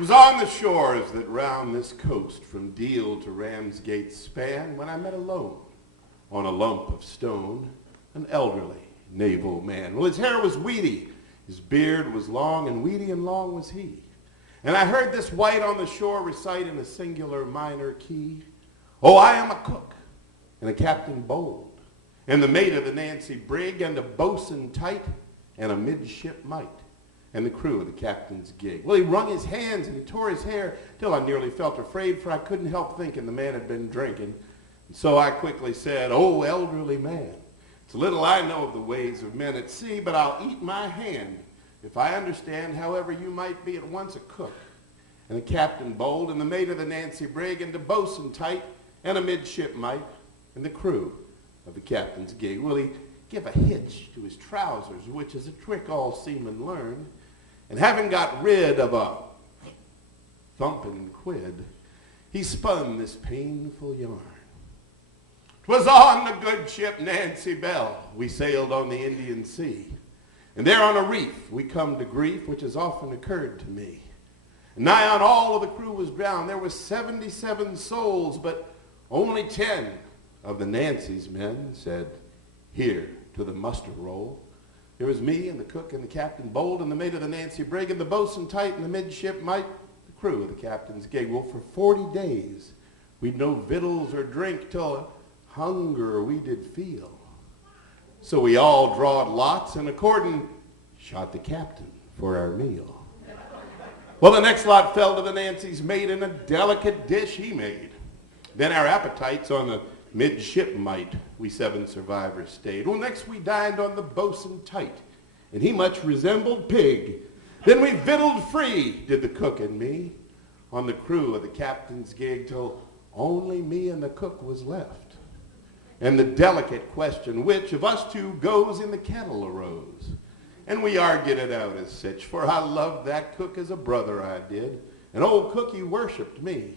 'Twas on the shores that round this coast from Deal to Ramsgate span when I met alone on a lump of stone an elderly naval man. Well, his hair was weedy, his beard was long, and weedy and long was he. And I heard this wight on the shore recite in a singular minor key, "Oh, I am a cook and a captain bold, and the mate of the Nancy brig, and a boatswain tight, and a midshipmite, and the crew of the captain's gig." Well, he wrung his hands and he tore his hair till I nearly felt afraid, for I couldn't help thinking the man had been drinking. And so I quickly said, "Oh, elderly man, it's little I know of the ways of men at sea, but I'll eat my hand if I understand however you might be at once a cook, and a captain bold, and the mate of the Nancy brig, and a boatswain tight, and a midshipmite, and the crew of the captain's gig." Well, he give a hitch to his trousers, which is a trick all seamen learn, and having got rid of a thumping quid, he spun this painful yarn. "'Twas on the good ship Nancy Bell we sailed on the Indian Sea, and there on a reef we come to grief, which has often occurred to me. And nigh on all of the crew was drowned. There was 77 souls, but only 10 of the Nancy's men said, 'Here to the muster roll.' There was me and the cook and the captain bold, and the mate of the Nancy brig, and the boatswain tight, and the midshipmite, the crew of the captain's gig. Well, for 40 days we'd no victuals or drink, till hunger we did feel. So we all drawed lots, and according shot the captain for our meal. Well, the next lot fell to the Nancy's mate, and a delicate dish he made. Then our appetites on the midshipmite we 7 survivors stayed. Well, next we dined on the boatswain tight, and he much resembled pig. Then we victualled free, did the cook and me, on the crew of the captain's gig, till only me and the cook was left. And the delicate question, which of us two goes in the kettle, arose. And we argued it out as such, for I loved that cook as a brother, I did. And old cook, he worshipped me.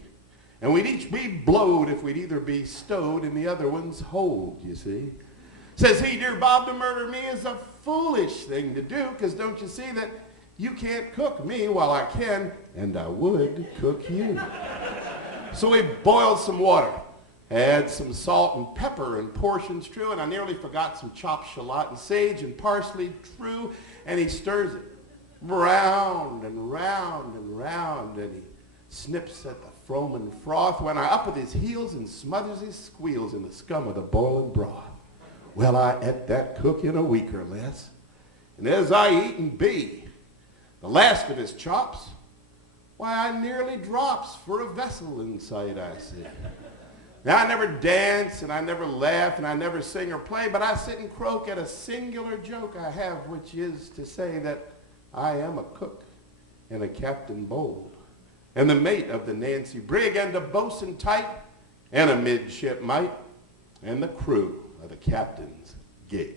And we'd each be blowed if we'd either be stowed in the other one's hold, you see. Says he, "Dear Bob, to murder me is a foolish thing to do, because don't you see that you can't cook me while I can, and I would cook you." So we boiled some water, add some salt and pepper in portions true, and I nearly forgot some chopped shallot and sage and parsley true, and he stirs it round and round and round, and he snips at the foaming froth, when I up with his heels and smothers his squeals in the scum of the boiling broth. Well, I ate that cook in a week or less, and as I eat and be, the last of his chops, why, I nearly drops for a vessel in sight, I see. Now, I never dance, and I never laugh, and I never sing or play, but I sit and croak at a singular joke I have, which is to say that I am a cook and a captain bold, and the mate of the Nancy brig, and a boatswain tight, and a midshipmite, and the crew of the captain's gig.